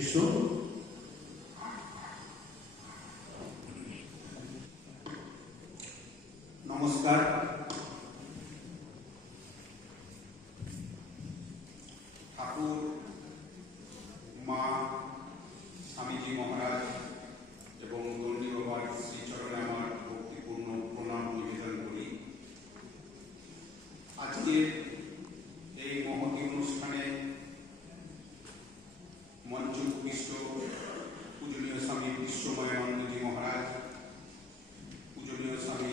এসো। নমস্কার। ঠাকুর, মা, স্বামীজি মহারাজ এবং গণ্ডী বাবার শ্রীচরণে আমার ভক্তিপূর্ণ প্রণাম নিবেদন করি। আজকের এই মহতী অনুষ্ঠানে মঞ্চ উপবিষ্ট পূজনীয় স্বামী বিশ্বময়ানন্দজি মহারাজ, পূজনীয় স্বামী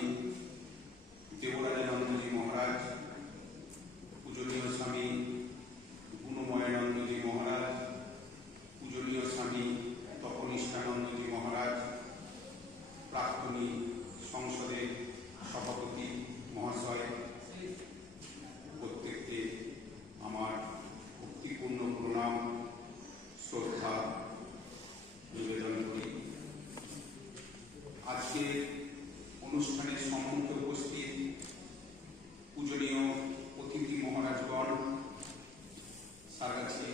দেবরাজানন্দজি মহারাজ, পূজনীয় স্বামী গুণময়ানন্দজি মহারাজ, পূজনীয় স্বামী তপনিষ্ঠানন্দজি মহারাজ, প্রাক্তনী সংসদের সভাপতি মহাশয়, প্রত্যেককে আমার ভক্তিপূর্ণ প্রণাম শ্রদ্ধা নিবেদন করি। আজকের অনুষ্ঠানের সম্মুখে উপস্থিত পূজনীয় অতিথি মহারাজগণ, সারগাছি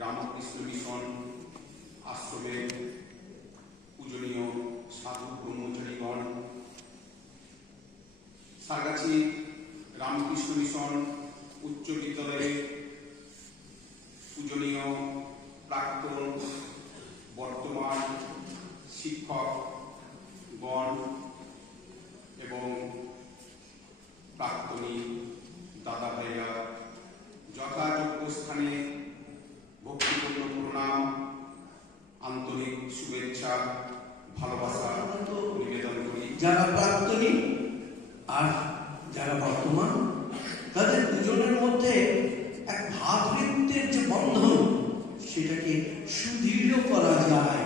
রামকৃষ্ণ মিশন আশ্রমের পূজনীয় সাধু ব্রহ্মচারীগণ, সারগাছি রামকৃষ্ণ মিশন উচ্চ বিদ্যালয়ের পূজনীয় প্রাক্তন বর্তমান শিক্ষকগণ এবং প্রাক্তনী দাদা ভাইরা, যথাযোগ্য স্থানে ভক্তিপূর্ণ প্রণাম, আন্তরিক শুভেচ্ছা, ভালোবাসা নিবেদন করি। যারা প্রাক্তনী আর যারা বর্তমান, তাদের দুজনের মধ্যে এক ভ্রাতৃত্বের যে বন্ধন, সেটাকে সুদৃঢ় করা যায়।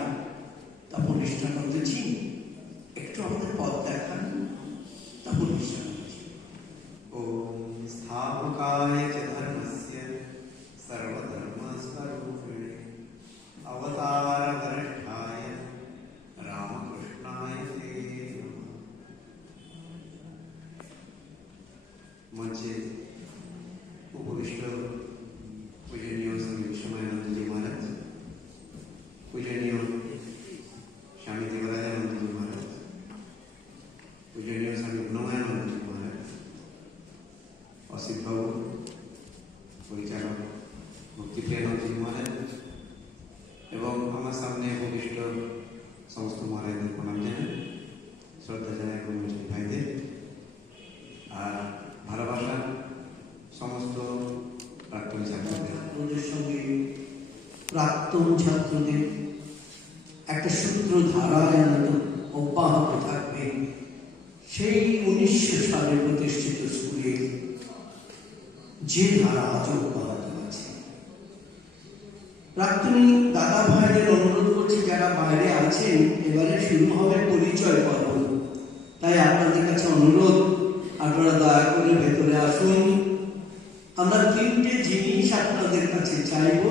তখন নিষ্ঠানন্দজি একটু আমাদের পথ দেখান। তখন নিষ্ঠানন্দজি ওম স্থাপকায় চ ধর্মস্য সর্বধর্মস্বরূপিণে অবতার বরিষ্ঠায় রামকৃষ্ণায় তে নমঃ। মঞ্চে উপবিষ্ট পূজনীয় স্বামী বিশ্বময়ানন্দজি মহারাজ, পূজনীয় স্বামী দেবরাজানন্দজি মহারাজ, পূজনীয় স্বামী গুণময়ানন্দজি মহারাজ, অসিত বাবু, পরিচালক ভক্তিপ্রিয়ানন্দজি মহারাজ এবং আমার সামনে উপবিষ্ট সমস্ত মহারাজদের প্রণাম জানাই, শ্রদ্ধা জানাই ব্রহ্মচারী ভাইদের, আর ভালোবাসা সমস্ত প্রাক্তন ছাত্রদের। ওদের সঙ্গে প্রাক্তন ছাত্রদের একটা সূত্র ধারা যেন অব্যাহত থাকবে। সেই 1900 সালে প্রতিষ্ঠিত স্কুলে যে ধারা আজ অব্যাহত আছে। প্রাক্তনী দাদা ভাইদের অনুরোধ করছি, যারা বাইরে আছেন, এবারে শুরু হবে পরিচয় পর্ব। তাই আপনাদের কাছে অনুরোধ, আপনারা দয়া করে ভেতরে আসুন। আমরা 3টে জিনিস আপনাদের কাছে চাইব।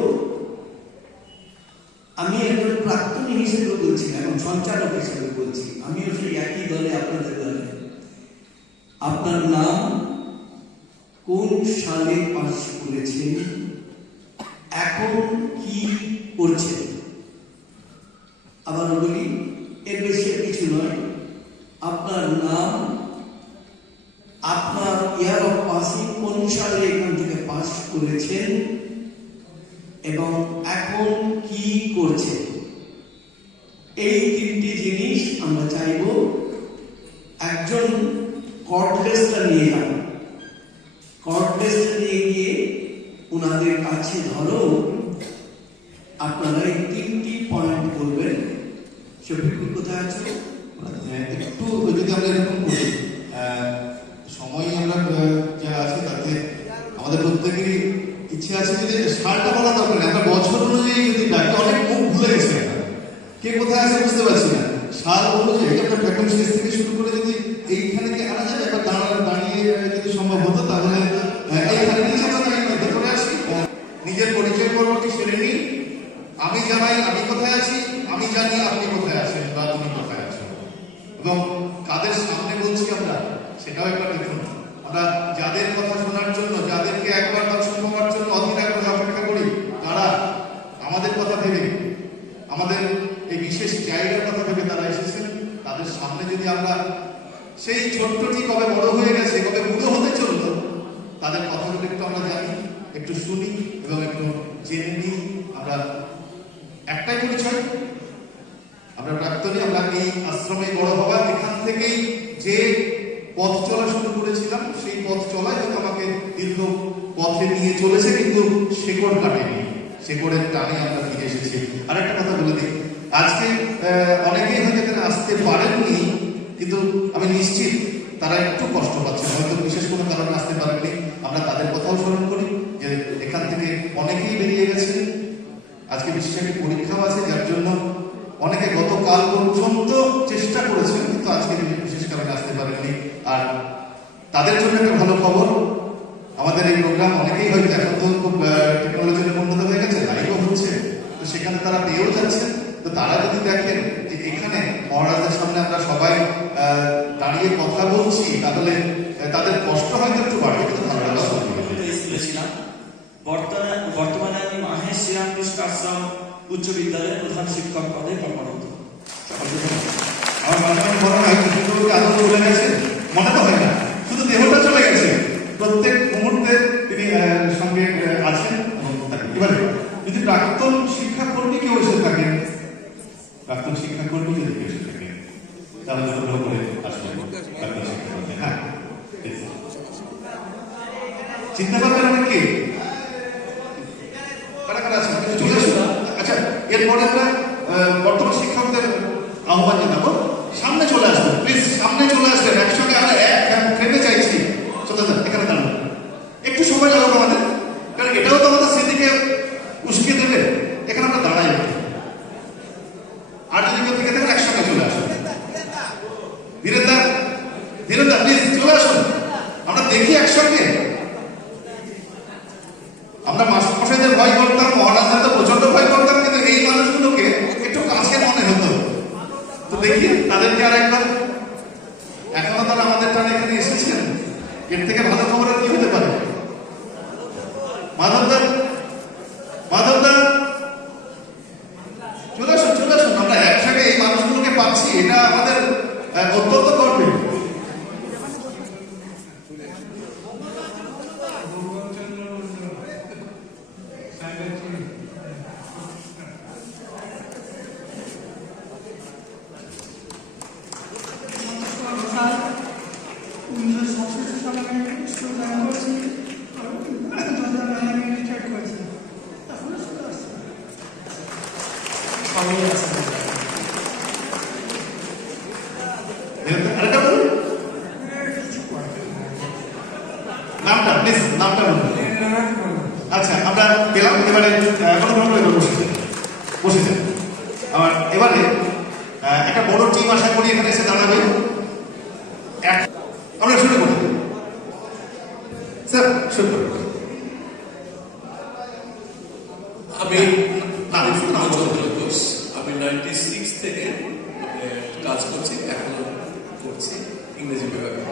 আমি একজন প্রাক্তনী হিসেবে বলছি, এখন সঞ্চালক হিসেবে বলছি, আমিও সেই একই দলে, আপনাদের দলে। আপনার নাম, কোন সালে পাস করেছেন, এখন কি করছেন। আবার বলি, এর বেশি কিছু নয়। আপনার নাম, আপনার ইয়ার অফ পাসিং, কোন সালে এখান থেকে পাস করেছেন এবং এখন কি করছেন। এই 3টি জিনিস আমরা চাইব। একজন কর্ডলেসটা নিয়ে যান, কর্ডলেসটা নিয়ে গিয়ে ওনাদের কাছে ধরো, আপনারা এই 3টি পয়েন্ট বলবেন। শফিকুল কোথায় আছে? একটু যদি আমরা এরকম করি, সময় আমরা যা আছে তাতে আমাদের প্রত্যেকেরই ইচ্ছে আছে যে সালটা বলা দরকার নেই, আমরা বছর অনুযায়ী যদি ডাকি, অনেক মুখ ভুলে গেছে, কে কোথায় আছে বুঝতে পারছি না। সাল অনুযায়ী আমরা প্রথম শেষ থেকে শুরু করে যদি এইখানে কি আনা যাবে, একবার দাঁড়িয়ে যদি সম্ভব হতো, তাহলে এইখানে নিচে আমরা দাঁড়িয়ে ভেতরে আসি, নিজের পরিচয় পর্বটি সেরে নিই। আমি জানাই আমি কোথায় আছি, আমি জানি আপনি কোথায় আছেন বা তুমি কোথায় আছেন, এবং কাদের সামনে বলছি আমরা সেটাও একবার দেখুন। আমরা যাদের কথা শোনার জন্য, যাদেরকে একবার দর্শন পাওয়ার জন্য অধীর আগ্রহে অপেক্ষা করি, তারা আমাদের কথা ভেবে আমরা জানি, একটু শুনি এবং একটু জেনে নিই। আমরা একটাই পরিচয়, আমরা প্রাক্তনী, আমরা এই আশ্রমে বড় হওয়া, এখান থেকেই যে পথ চলা শুরু করেছিলাম সেই পথ চলাই হয়তো আমাকে দীর্ঘ পথে নিয়ে চলেছে, কিন্তু শেকড় কাটেনি, শেকড়ের টানে আমরা ফিরে এসেছি। আর একটা কথা বলে দিই, আজকে অনেকেই হয়তো এখানে আসতে পারেননি, কিন্তু আমি নিশ্চিত তারা একটু কষ্ট পাচ্ছে, হয়তো বিশেষ কোনো কারণে আসতে পারেননি। আমরা তাদের কথাও স্মরণ করি যে এখান থেকে অনেকেই বেরিয়ে গেছে। আজকে বিশেষ একটি পরীক্ষাও আছে, যার জন্য অনেকে গতকাল পর্যন্ত চেষ্টা করেছেন, কিন্তু আজকে বিশেষ কারণে আসতে পারেননি। আর তাদের জন্য একটা ভালো খবর, আমাদের এই প্রোগ্রাম অনেকেই হয়তো এখন তো খুব টেকনোলজির উন্নত হয়ে গেছে, লাইভও হচ্ছে, তো সেখানে তারা পেয়েও যাচ্ছেন। তো তারা যদি দেখেন যে এখানে মহারাজদের সামনে আমরা সবাই দাঁড়িয়ে কথা বলছি, তাহলে তাদের কষ্ট হয়তো একটু বাড়বে, কিন্তু ভালো লাগা ছিলাম। বর্তমানে আমি মাহেশ শ্রীরামকৃষ্ণ আশ্রম উচ্চ বিদ্যালয়ের প্রধান শিক্ষক পদে কর্মরত। আমার মাঝে মাঝে মনে হয় কৃষ্ণকে আনন্দ চলে গেছে, মনে তো হয় না, শুধু দেহটা চলে গেছে। প্রত্যেক মুহূর্তে তিনি সঙ্গে আছেন। এবারে যদি প্রাক্তন শিক্ষাকর্মী কেউ এসে থাকেন, প্রাক্তন শিক্ষাকর্মী যদি কেউ এসে থাকেন, তাহলে অনুগ্রহ করে আসবেন। প্রাক্তন শিক্ষাকর্মী, হ্যাঁ, চিন্তা করবেন অনেকে কারা কারা আছেন, চলে আসুন। আচ্ছা, এরপরে আমরা বর্তমান শিক্ষকদের আহ্বান জানাবো, সামনে চলে আসবেন, প্লিজ সামনে চলে আসবেন। একসঙ্গে আমরা ট্রেনে চাইছি, সত্যতা এখানে দাঁড়ান, একটু সময় লাগুক আমাদের, কারণ এটাও তো আমাদের স্মৃতিকে উস্কে দেবে। এখানে আমরা দাঁড়াই, আর যদি কেউ থেকে থাকেন একসঙ্গে চলে আসুন। ধীরেন্দা, ধীরেন্দা প্লিজ চলে আসুন, আমরা দেখি একসঙ্গে। আমরা মাস্টারমশাইদের ভয় করতাম, মহারাজদের তো প্রচন্ড ভয় করতাম, কিন্তু এই মানুষগুলোকে একটু কাছে মনে হতো। তো দেখি তাদেরকে আর একবার, এখনো তারা আমাদের টানে এখানে এসেছেন, এর থেকে ভালো খবর আর কি হতে পারে? মাধবদা, মাধবদা চলে আসুন, চলে আসুন, আমরা একসাথে এই মানুষগুলোকে পাচ্ছি, এটা আমাদের অত্যন্ত গর্বের। আরেকটা বলুন নামটা, প্লিজ নামটা বলুন। আচ্ছা, আমরা পেলাম। এবারে বসেছেন আমার, এবারে একটা বড় টিম আশা করি এখানে এসে দাঁড়াবে। আমরা শুরু করি স্যার, শুরু করুন। আমি 96 থেকে কাজ করছি, এখনো করছি ইংরেজি বিভাগে।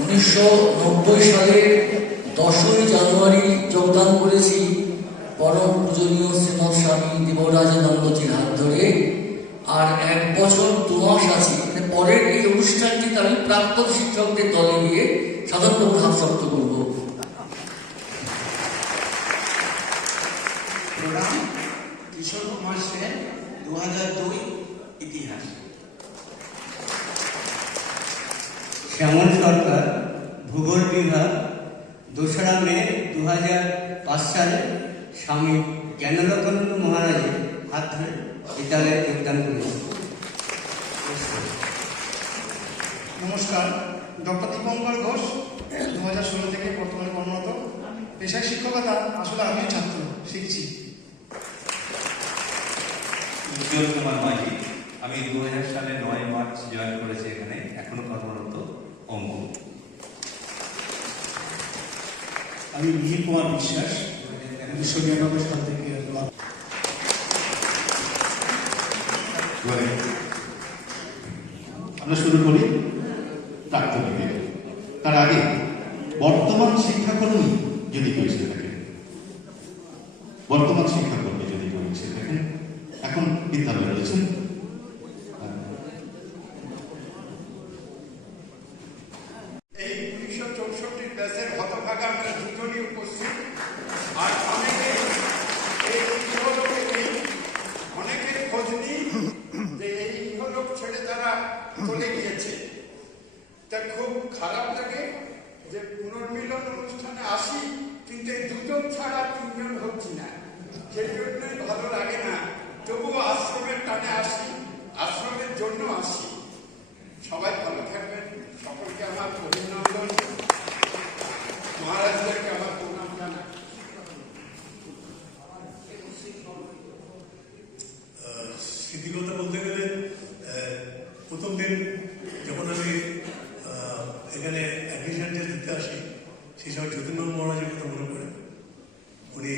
1990 সালের 10ই জানুয়ারি যোগদান করেছি পরম পূজনীয় শ্রীমৎ স্বামী দেবরাজানন্দজির হাত ধরে, আর 1 বছর 2 মাস আছি। মানে পরের এই অনুষ্ঠানটিতে আমি প্রাক্তন শিক্ষকদের দলে নিয়ে সাধারণ ভাবসপ্ত করব। প্রণাম। কিশোর কুমার সেন, 2002 ইতিহাস। শ্যামল সরকার, ভূগোল বিভাগ, 2রা মে 2005 সালে স্বামী জ্ঞানরতন মহারাজের হাত ধরে বিদ্যালয়ে যোগদান করেছে। নমস্কার, ডক্টর দীপঙ্কর ঘোষ, 2016 থেকে বর্তমানে কর্মরত। পেশায় শিক্ষকতা, আসলে আমিও ছাত্র, শিখছি। উজ্জ্বল কুমার মাঝি, আমি 2000 সালে 9 মার্চ জয়েন করেছি এখানে, এখনো কর্মরত অঙ্ক। আমি মিহির কুমার বিশ্বাস, 1999 সাল থেকে। আমরা শুরু করি প্রাক্তনীকে। তার আগে বর্তমান শিক্ষাকর্মী যদি কেউ এসে থাকেন, বর্তমান শিক্ষাকর্মী যদি কেউ এসে থাকেন, এখন বিদ্যালয়ে রয়েছেন, এই 1994 64 ব্যাচের হতভাগা আমরা দুজনই উপস্থিত। আর অনেকে এই ইহলোকে নেই, অনেকের খোঁজ নেই যে এই ইহলোক ছেড়ে তারা চলে গিয়েছে। তা খুব খারাপ লাগে যে পুনর্মিলন অনুষ্ঠানে আসি, কিন্তু এই দুজন ছাড়া তিনজন হচ্ছি না, সেই জন্যই ভালো লাগে না। তবুও আশ্রমের টানে আসি, আশ্রমের জন্য আসি। সবাই ভালো থাকবেন, সকলকে আমার অভিনন্দন, মহারাজদেরকে আমার প্রণাম জানাই। স্মৃতিকতা বলতে গেলে প্রথম দিন যখন আমি এখানে অ্যাডমিশন টেস্ট দিতে আসি, সেই সময় যতীন্দ্র মহারাজের কথা মনে পড়ে। উনি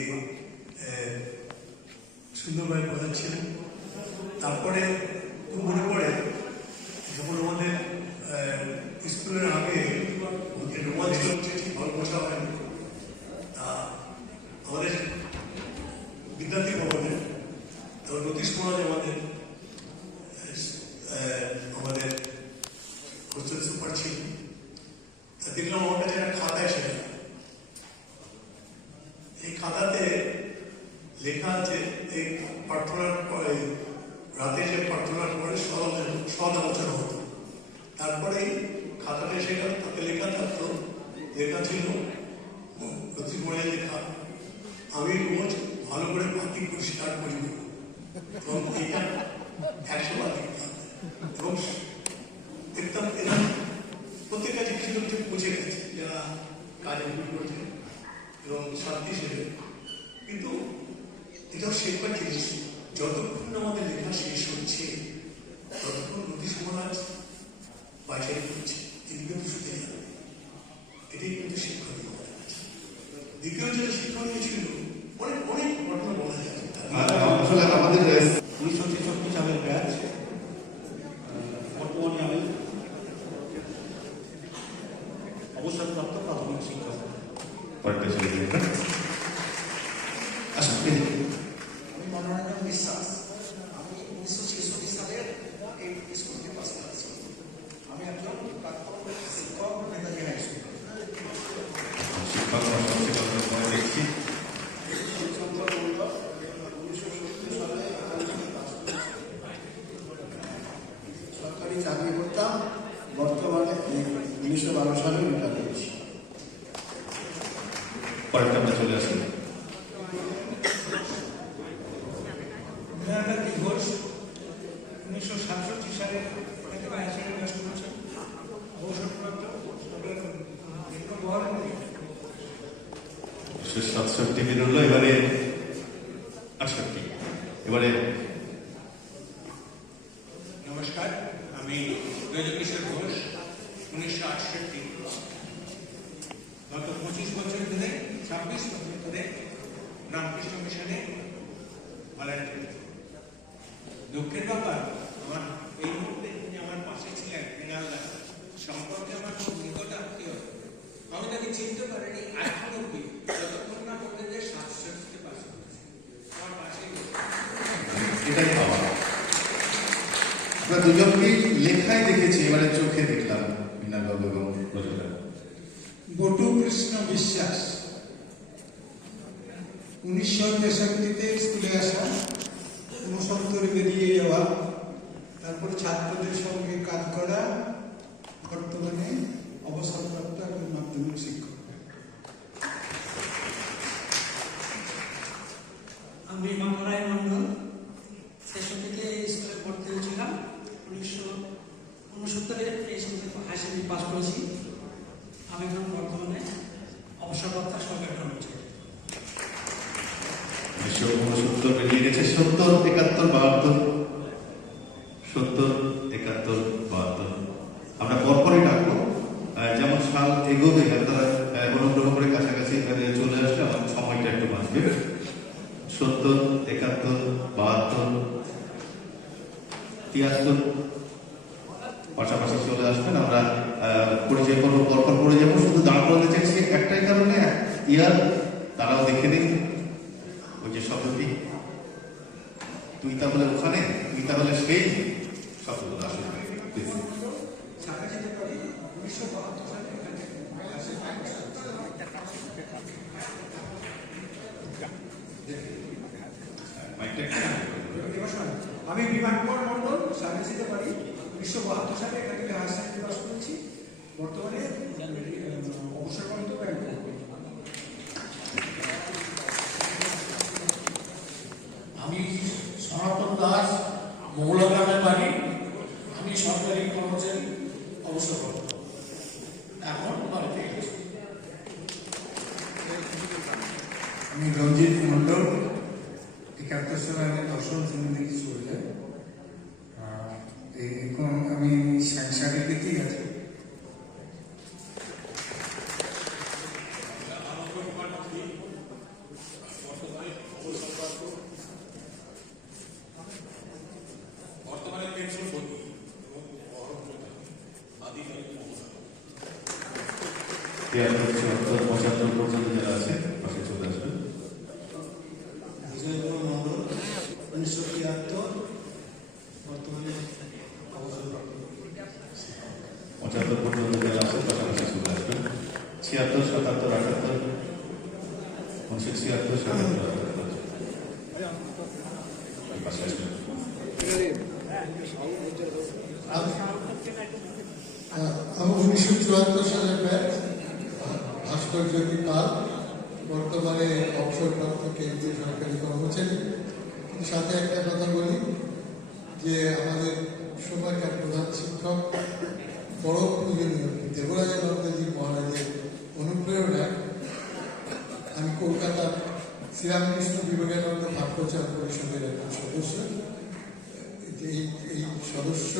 সুন্দরভাবে বোঝাচ্ছিলেন। তারপরে খুব মনে পড়ে যখন আমাদের স্কুলের আগে রোমান ছিল, ঠিক ভালো বোঝা হয়নি। আমাদের বিদ্যার্থী ভবনে তখন জ্যোতিষ মহারাজ আমাদের হোস্টেল সুপার ছিল। দেখলাম আমার কাছে একটা খাতা এসে, এই খাতাতে লেখা আছে এই প্রার্থনার পরে, রাতে যে প্রার্থনার পরে সদ আলোচনা হতো। তারপরে খাতাটা এসে গেল, তাতে লেখা থাকতো, লেখা ছিল জ্যোতিষ মহারাজ লেখা, আমি রোজ ভালো করে বাতি পরিষ্কার করি এবং এটা 100 বার লিখতাম। এবং দেখতাম এরা প্রত্যেক কাজে কিছু লোক বুঝে গেছে যারা কাজে করেছে এবং শান্তি সেরে। কিন্তু এটাও শেখবার জিনিস, যতক্ষণ আমাদের লেখা শেষ হচ্ছে ততক্ষণ জ্যোতিষ মহারাজ বাইরে করছে, তিনি কিন্তু শুতে যাবে। এটাই কিন্তু শিক্ষণীয় আমাদের কাছে। দ্বিতীয় যেটা শিক্ষণীয় ছিল, অনেক অনেক ঘটনা বলা যায়। আসলে আমাদের 1963 সালের ব্যাচ, বর্তমানে আমি অবসরপ্রাপ্ত প্রাথমিক শিক্ষক। আমি মনোরঞ্জন বিশ্বাস, আমি 1966 সালের এই স্কুল থেকে পাস করেছি। আমি একজন প্রাক্তন শিক্ষক, নেতাজি হাই স্কুল। সরকারি চাকরি করতাম, বর্তমানে 1912 সালে রিটায়ার করেছি। পরেরটা আমরা চলে আসি। ঘোষ 1967 সালে অবসরপ্রাপ্ত। 67 বেরোলো, এবারে 68। এবারে নমস্কার, আমি ব্রজকিশোর ঘোষ, 1968। গত 25 বছর ধরে, 26 বছর ধরে রামকৃষ্ণ মিশনে ভলান্টিয়ার। দুঃখের ব্যাপার, আমার এই মুহূর্তে তিনি আমার পাশে ছিলেন, মৃণাল দাস সম্পর্কে আমার খুব নিকট আত্মীয়। আমি তাকে চিনতে পারিনি এখন অব্দি, যতক্ষণ না বলতে যে 67 পাস করেছে আমার পাশে। এটাই পাওয়া। আমরা দুজনকেই লেখায় দেখেছি, এবারে চোখে দেখলাম বিনাবাবু এবং রোজগার। বটু কৃষ্ণ বিশ্বাস, 1963-তে স্কুলে আসা, 69 বেরিয়ে যাওয়া, তারপর ছাত্রদের সঙ্গে কাজ করা, বর্তমানে অবসরপ্রাপ্ত একজন মাধ্যমিক শিক্ষক। আমি মামরাই মন্ডল, 66-তে এই স্কুলে ভর্তি হয়েছিলাম। 1969-এ এই স্কুল থেকে হাই সেকেন্ডারি পাস করেছি। আমি এখন বর্তমানে অবসরপ্রাপ্ত সরকারি কর্মচারী। 1969 বেরিয়ে গেছে, 70, 71, 72, 70, 71, 72। আমরা পরপরই ডাকবো, যেমন সাল এগোবে তারা অনুগ্রহ করে কাছাকাছি চলে আসলে আমার সময়টা একটু বাঁচবে। 70, 71, 72, 73 পাশাপাশি চলে আসবেন। আমরা পরিচয় করবো, পরপর করে যাবো। শুধু দাঁড় করতে চাইছি একটাই কারণে, ইয়ার তারাও দেখে নিন ওই যে শব্দটি, তুই তাহলে ওখানে, তুই তাহলে সেই শব্দগুলো আসবে। 1972 সালে বিধান কুমার মণ্ডল, সার্ভিসিতে বাড়ি। 1972 সালে এখান থেকে হায়ার সেকেন্ডারি পাস করেছি। বর্তমানে অবসরপ্রাপ্ত ব্যাংক। আমি সনাতন দাস, মৌলা গ্রামের বাড়ি। আমি সরকারি কর্মচারী, অবসরপ্রাপ্ত, এখন বাড়িতে গেছি। আমি রঞ্জিত মণ্ডল, 71 সালে আমি দর্শন শ্রেণী থেকে চলে যাই। এখন আমি সাংসারিকই আছি। বর্তমানে পেনশন ভোগী এবং 75 পর্যন্ত যারা আছে পাশে চলে আসবেন। বিজয় কুমার মণ্ডল, 1973, বর্তমানে অবসরপ্রাপ্ত। 75 পর্যন্ত যারা আছে পাশাপাশি চলে আসবেন। 76, 77, 78, 1976, 77, 78 পাশে আসবেন। আমি 1974 সালের ব্যাচ, ভাস্কর্যটি পাল, বর্তমানে অবসরপ্রাপ্ত কেন্দ্রীয় সরকারি কর্মচারী। কিন্তু সাথে একটা কথা বলি যে আমাদের সময়কার প্রধান শিক্ষক পরম পূজনীয় দেবরাজানন্দজি মহারাজের অনুপ্রেরণায় আমি কলকাতার শ্রীরামকৃষ্ণ বিবেকানন্দ ভাট্টাচার্য পরিষদের একজন সদস্য। এই সদস্য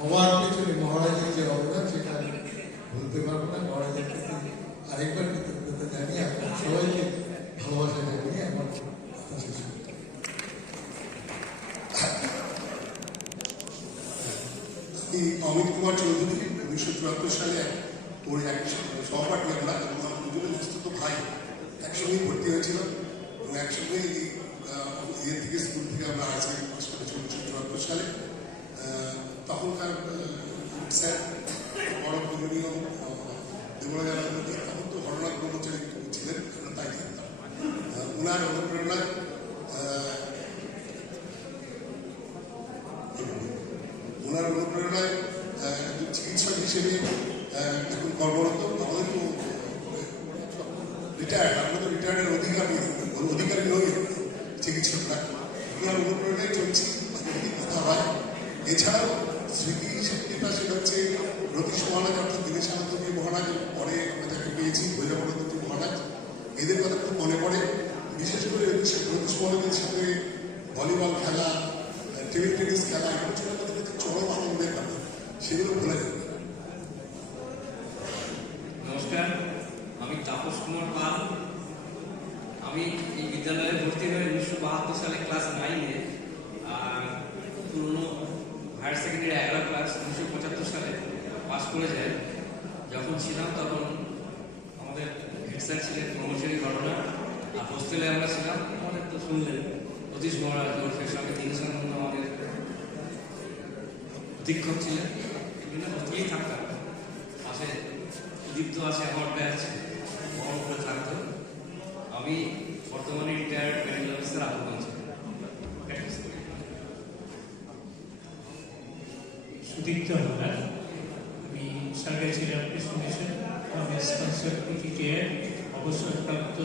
হওয়ার পেছনে মহারাজের যে অবদান সেটা আমি বলতে পারবো না। মহারাজের প্রতি আরেকবার কৃতজ্ঞতা জানিয়ে আপনার সবাইকে ভালোবাসা জানিয়ে আমার কথা শেষ করি। আমি অমিত কুমার চৌধুরী, 1974 সালে ওর এক সহপাঠী আমরা, এবং আমার দুজনের বস্তুত ভাই একসঙ্গেই ভর্তি হয়েছিল এবং একসঙ্গেই থেকে স্কুল থেকে আমরা হায়ার সেকেন্ডারি পাস করেছি 1974 সালে। তখনকার স্যার বড় পূজনীয় দেবরাজানন্দজি, তখন তো হরনাথ ব্রহ্মচারী ছিলেন, আমরা তাই জানতাম। ওনার অনুপ্রেরণায় একজন চিকিৎসক হিসেবে এখন কর্মরত। আমাদের তো রিটায়ার্ড, আমরা তো রিটায়ার্ডের অধিকারী নই চিকিৎসকরা। ওনার অনুপ্রেরণায় চলছি, যদি কথা হয়। এছাড়াও স্মৃতি যেটা সেটা হচ্ছে রতীশ মহারাজ, অর্থাৎ দীনেশ আনন্দজি মহারাজ, পরে আমরা তাকে পেয়েছি ভৈরবানন্দজি মহারাজ। এদের কথা খুব মনে পড়ে, বিশেষ করে রতীশ মহারাজের সাথে ভলিবল খেলা, টেবিল টেনিস খেলা, এগুলো ছিল আমাদের চরম আনন্দের কথা, সেগুলো ভুলে যাবে। নমস্কার, আমি তাপস কুমার পাল। আমি এই বিদ্যালয়ে ভর্তি হয়ে 1972 সালে ক্লাস 9-এ, আর পুরনো হায়ার সেকেন্ডারি 11 ক্লাস 1975 সালে পাস করে যায়। যখন ছিলাম তখন আমাদের হেড স্যার ছিলেন ব্রহ্মচারী ঘটনা, আর হোস্টেলে আমরা ছিলাম। আমাদের তো শুনলেন রতীশ মহারাজ, ওরফের সঙ্গে দীনেশানন্দ আমাদের অধীক্ষক ছিলেন। বিভিন্ন হোস্টেলেই থাকতাম। পাশে দীপ্ত আছে, আমার ব্যাচ বড় করে থাকতো। আমি বর্তমানে retired medical officer Abuganj. Sudipta Haldar, আমি সরকারি শ্রীরামকৃষ্ণ মিশন স্পন্সর পিটিটিএর অবসরপ্রাপ্ত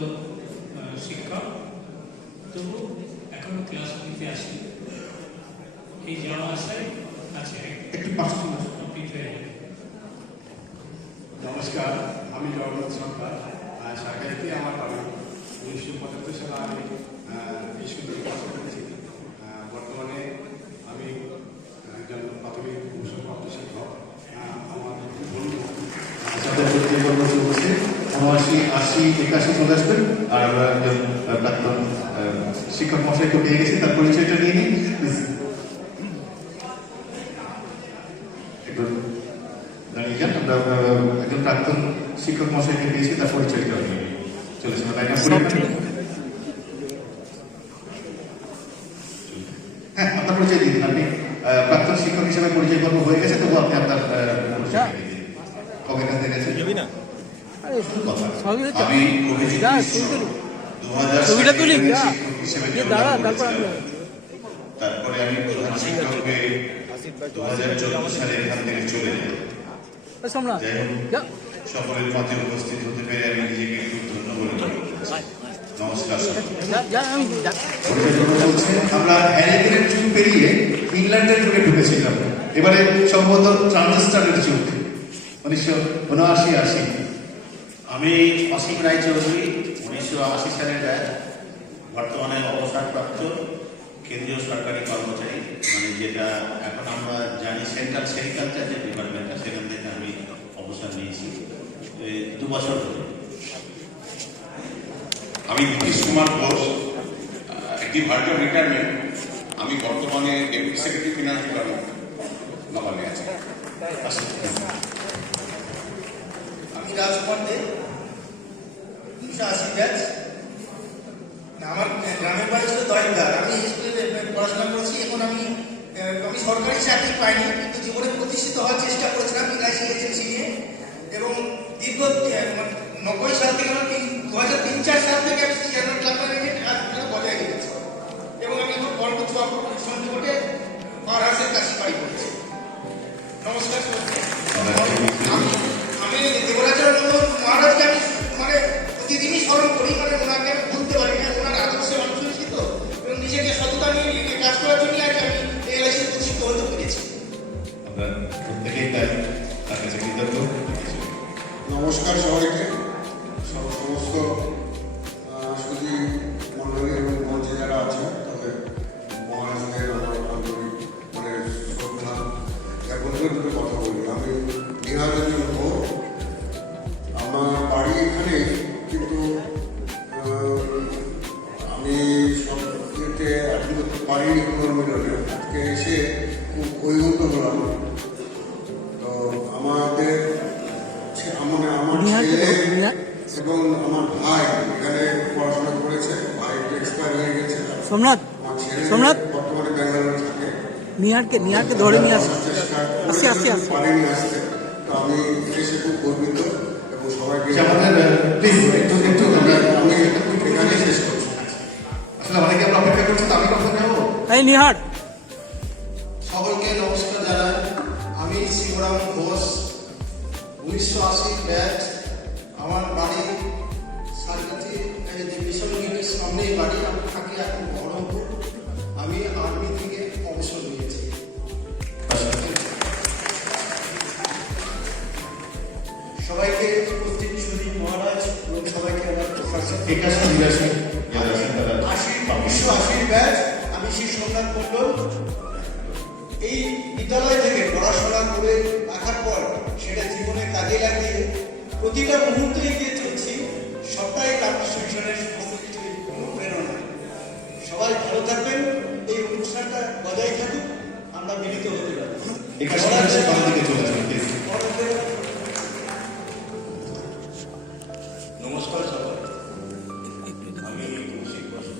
শিক্ষক। তবু এখনো ক্লাস নিতে আসি। এই যাওয়া আসায় আছে একটু 5 মাস কমপ্লিট হয়ে যাবে। নমস্কার, আমি জগন্নাথ সরকার, সরকারিতে আমার বাড়ি। 1975 সালে আমি এই স্কুল থেকে পাস করেছি। বর্তমানে আমি একজন প্রাথমিক অবসরপ্রাপ্ত শিক্ষক। আমার বন্ধু 79, 80, 81 চলে আসবেন। আর আমরা একজন প্রাক্তন শিক্ষক মশাইকে পেয়ে গেছি, তার পরিচয়টা নিয়ে নিই। দাঁড়িয়ে যান, আমরা একজন প্রাক্তন শিক্ষক মশাইকে পেয়েছি, তার পরিচয়টা নিয়ে নিই। চলেছেন হ্যাঁ, আপনার পরিচয় দিন। আপনি প্রাক্তন শিক্ষক হিসেবে পরিচয় পর্ব হয়ে গেছে, তবু আপনি আপনার কবে কাছে গেছেন আমি অভিজিৎ মিশ্র 2000 সালে শিক্ষক হিসেবে তারপরে আমি প্রধান শিক্ষক হয়ে 2014 সালে এখান থেকে চলে যাই। যাই হোক, সকলের মাঝে উপস্থিত হতে পেরে আমি নিজেকে খুব ধন্য মনে করি। নমস্কার। আমরা হ্যারিকেনের যুগ পেরিয়ে ইংল্যান্ডের যুগে ঢুকেছিলাম। এবারে সম্ভবত ট্রানজিস্টারের যুগ, 1979-80। আমি অসীম রায়চৌধুরী, 1980 সালের ব্যাচ, বর্তমানে অবসরপ্রাপ্ত কেন্দ্রীয় সরকারি কর্মচারী, মানে যেটা এখন আমরা জানি সেন্ট্রাল সেরিকালচার যে ডিপার্টমেন্টটা, সেখান থেকে আমি অবসর নিয়েছি 2 বছর ধরে। আমি নীতিশ কুমার ঘোষ, একটি ভার্চুয়াল রিটায়ারমেন্ট। আমি বর্তমানে ডেপুটি সেক্রেটারি ফিনান্স ডিপার্টমেন্ট নবান্নে আছি। আমি রাজকুমার দে, 1980 ব্যাচ। আমার গ্রামের বাড়ি ছিল দয়দার। আমি স্কুলে পড়াশোনা করেছি। এখন আমি সরকারি চাকরি পাইনি, কিন্তু জীবনে প্রতিষ্ঠিত হওয়ার চেষ্টা করেছিলাম ইংরাজি এজেন্সি নিয়ে। এবং দীর্ঘ 90 সাল থেকে 2003-4 সাল থেকে আমি চেয়ারম্যান ক্লাব ম্যানেজের কাজগুলো বজায় রেখেছি। এবং আমি এখন পরবর্তী সন্ধিকোটে পাওয়ার হাউসের কাছে বাড়ি করেছি। নমস্কার। আমি দেবরাজেন্দ্র মহারাজকে আমি মানে প্রতিদিনই স্মরণ করি, মানে ওনাকে আমি ভুলতে পারি না। ওনার আদর্শে অনুসৃত এবং নিজেকে সততা নিয়ে কাজ করার জন্য আজ আমি এই এলাকায় প্রতিষ্ঠিত হতে পেরেছি। আমরা প্রত্যেকেই তার কাছে কৃতজ্ঞ। নমস্কার সবাইকে, সমস্ত সুধী মণ্ডলী এবং মঞ্চে যারা আছে তাদের মহারাজদের আমার আন্তরিক মানে শ্রদ্ধা জ্ঞাপন করে দুটো কথা বলি। আমি নিহারঞ্জন ঘোষ, আমার বাড়ি এখানে, কিন্তু আমি সব ইয়েতে অ্যাটেন্ড করতে পারিনি পুনর্মিলনে। আজকে এসে খুব কৈবন্ত হলাম। তো আমাদের আমার ছেলে এবং আমার ভাই এখানে পড়াশোনা করেছে। ভাই এক্সপায়ার হয়ে গেছে। সোমনাথ, বর্তমানে ব্যাঙ্গালোরে থাকে। নিহারকে ধরে নিয়ে আসে। পারেনি আসতে। তো আমি এসে খুব গর্বিত এবং সবাইকে আমি এখানে শেষ করছি। আসলে অনেকে আমরা অপেক্ষা করছি, তো আমি কখন যাবো? এই নিহার, সকলকে নমস্কার জানাই। আমি শিবরাম ঘোষ, 1980 ব্যাচ। আমার বাড়ি সার্কিটি মিশন গেটের সামনেই বাড়ি। আমি থাকি এখন বহরমপুর। আমি আর্মি থেকে অবসর নিয়েছি। সবাইকে উপস্থিত সুধী মহারাজ এবং সবাইকে আমার 1980 ব্যাচ। আমি শ্রী সোমনাথ মণ্ডল। এই বিদ্যালয় থেকে পড়াশোনা করে রাখার পর সেটা জীবনে কাজে লাগিয়ে প্রতিটা মুহূর্তে এগিয়ে চলছি। সবটাই রামকৃষ্ণ মিশনের সমস্ত কিছু প্রেরণা। সবাই ভালো থাকবেন, এই অনুষ্ঠানটা বজায় থাকুক, আমরা মিলিত হতে পারি। নমস্কার সবাই, আমি কৌশিক বসু।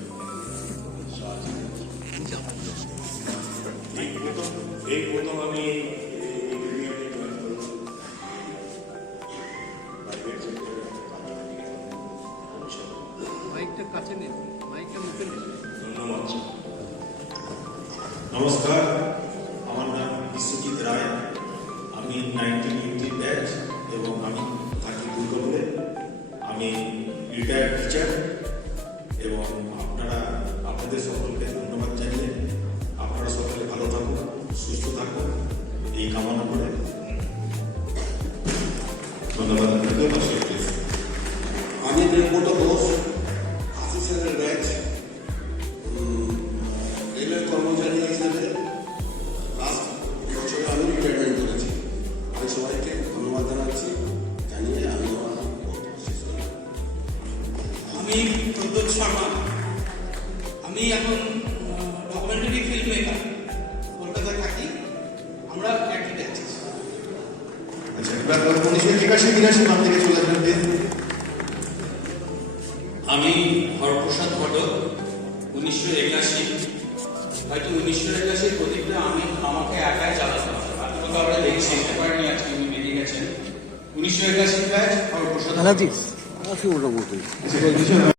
এই প্রথম আমি ইউনিয়নে জয়েন করলাম। প্রাইভেট সেক্টরে মাইকটা কাছে নিন, মাইকটা মুখে নিন। ধন্যবাদ। নমস্কার, আমার নাম বিশ্বজিৎ রায়। আমি 1980 ব্যাচ এবং আমি থাকি দুর্গাপুরে। আমি রিটায়ার্ড টিচার এবং আপনাদের সকলকে ধন্যবাদ জানিয়ে আপনারা সকলে ভালো থাকুন, সুস্থ থাকুন, এই কামনা করে ধন্যবাদ। আমি দেবব্রত ঘোষ, 80 সালের ব্যাচ। রেলের কর্মচারী হিসেবে লাস্ট বছরে আমি রিটায়ারমেন্ট করেছি। আমি সবাইকে ধন্যবাদ জানাচ্ছি জানিয়ে আমি শেষ করলাম। আমি প্রদ্যোৎ শর্মা। আমি এখন ডকুমেন্টারি ফিল্ম মেকার, কলকাতায় থাকি। আমরা একই ব্যাচ। আচ্ছা, এবার 1981-82 নাম থেকে চলে আসবেন প্লিজ। আমি হরপ্রসাদ ঘটক, 1981। হয়তো 1981 প্রদীপটা আমাকে একাই চালাতে হবে। আপনি তো আমরা দেখছি পারিনি, আজকে উনি বেরিয়ে গেছেন। 1981 ব্যাচ হরপ্রসাদ।